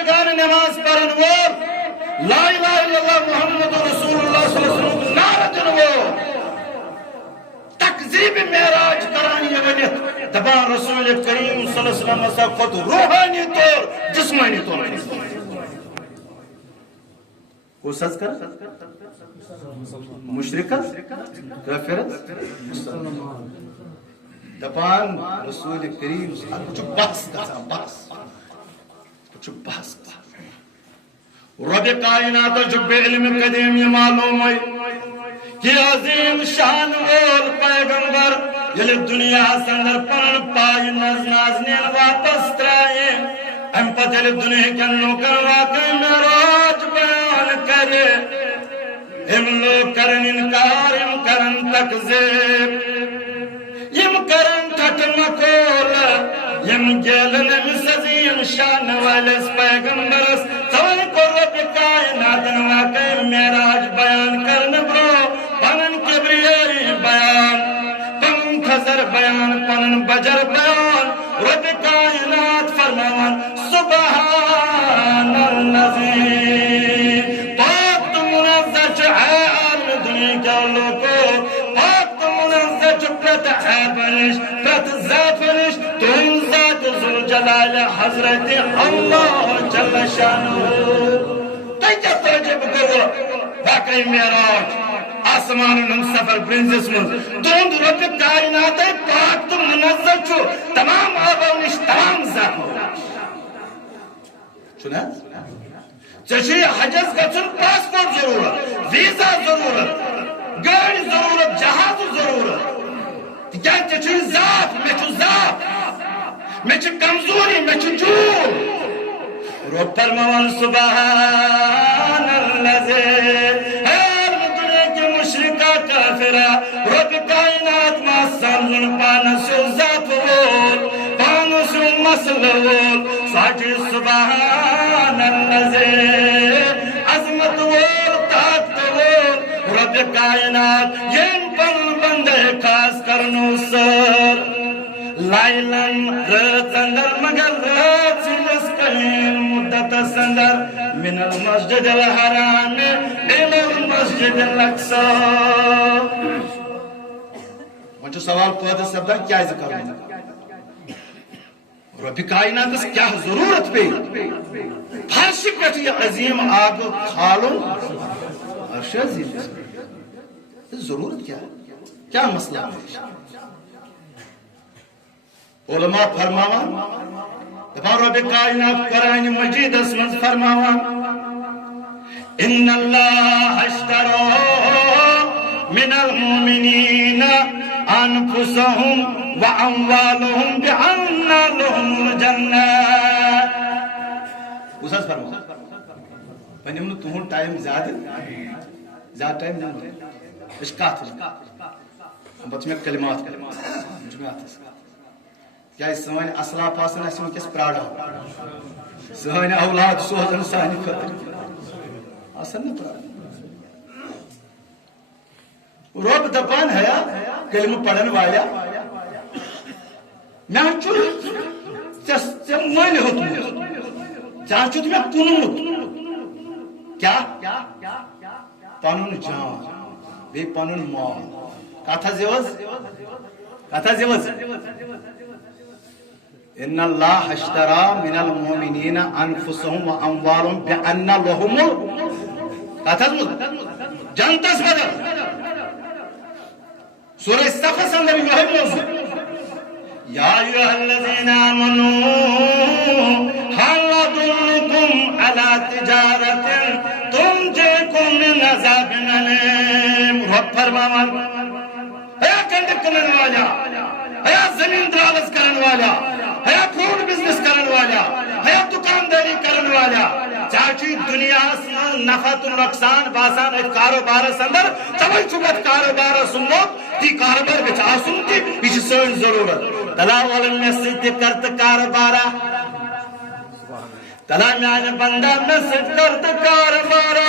بگان نماز پڑھن وول لا الہ الا اللہ محمد رسول اللہ صلی اللہ علیہ وسلم نعرہ دن وول تکذیب معراج کران یہ ونت دپان رسول کریم صلی اللہ علیہ وسلم ہسا کھوت روحانی طور جسمانی طور کس حظ کر مشرکت کافرت دپان رسول کریم کچھ بحث گژھان بحث رب کائنات جب علم قدیم یہ معلوم ہے کہ عظیم شان وول پیغمبر یل دنیا سندر پن پائی نازنین واپس ترائے ام پتہ یل دنیا کن لوکن واقع معراج بیان کرے ام لوگ کرن انکار ام کرن تکذیب یم کرن ٹھٹ مکول یم گیلن ام سزیم شان والس پیغمبرس توئی کو رب کائناتن واقع معراج بیان کرن برو پنن کبریائی بیان پنن خزر بیان پنن بجر بیان رب کائنات فرمان سبحان الذی پاک تو منزہ ہے عالم دنیا کے لوگوں پاک تو منزہ پرت ہے بنش پرت ذات بنش تم ذات ذوالجلال حضرت اللہ جل شانہ تیجا تجب کرو واقعی معراج آسمان ہم سفر برنزس من دوند رب کائنات پاک تو منزہ چھو تمام آباونش تمام ذات چھنا چشی حجز گچن پاسپورٹ ضرورت ویزا ضرورت گاڑی ضرورت جہاز ضرورت کیا چشی ذات میں چھو ذات میں چھو کمزوری میں چھو جھول رب فرمان سبحان اللذی دنیا کی مشرکہ کافرہ رب کائنات ما سمزن پانسو ذات بول پانسو مسل بول ساجی سبحان اللذی عظمت بول طاقت بول رب کائنات ین پن بندے خاص کرنو سر لائلن رت اندر مگر رت سلس کہیں مدت سندر من المسجد الحرام الى المسجد الاقصى وانچو سوال پودا سبدان کیا ذکر ہوئی رب کائنات اس کیا ضرورت پہ پھانسی پیٹھ یہ عظیم آگ کھالو عرش عظیم ضرورت کیا ہے کیا مسئلہ ہے علماء فرماوان دفعہ رب کائنات قرآن مجید اسمت فرماوان ان اللہ اشترو من المؤمنین انفسهم واموالهم بان لهم الجنہ اساس فرماوان پنیم تہن ٹائم زیادہ ٹائم نہیں اس کات بچ میں کلمات کیا سوین اسلاف آسن اس ونکس پراڑا سوین اولاد سوزن سانی خطر آسن نہ پراڑا رب دپان ہے کلمہ پڑھن والا میں چھو مل ہوت جان چھو میں کنمت کیا پنن جان بے پنن مال کتھا زیوز ان اللہ اشترى من المؤمنین انفسهم واموالهم بان لهم جانتس بدل سورہ صفات اندر یہ موضوع یا ایھا الذین آمنوا هل ادلکم علی تجارۃ تنجیکم من عذاب الیم رب فرماوان اے کنڈ کرنے والا اے زمین درالس کرنے والا ہے فروٹ بزنس کرن والا ہے دکانداری کرن والا چاچی دنیا نفع تو نقصان باسان ایک کاروبار اندر توئی چکت کاروبار سنو تی کاروبار بچ آسن تی اس سن ضرورت تلا والن میں سد کرت کاروبارا تلا میں بندہ میں سد کرت کاروبارا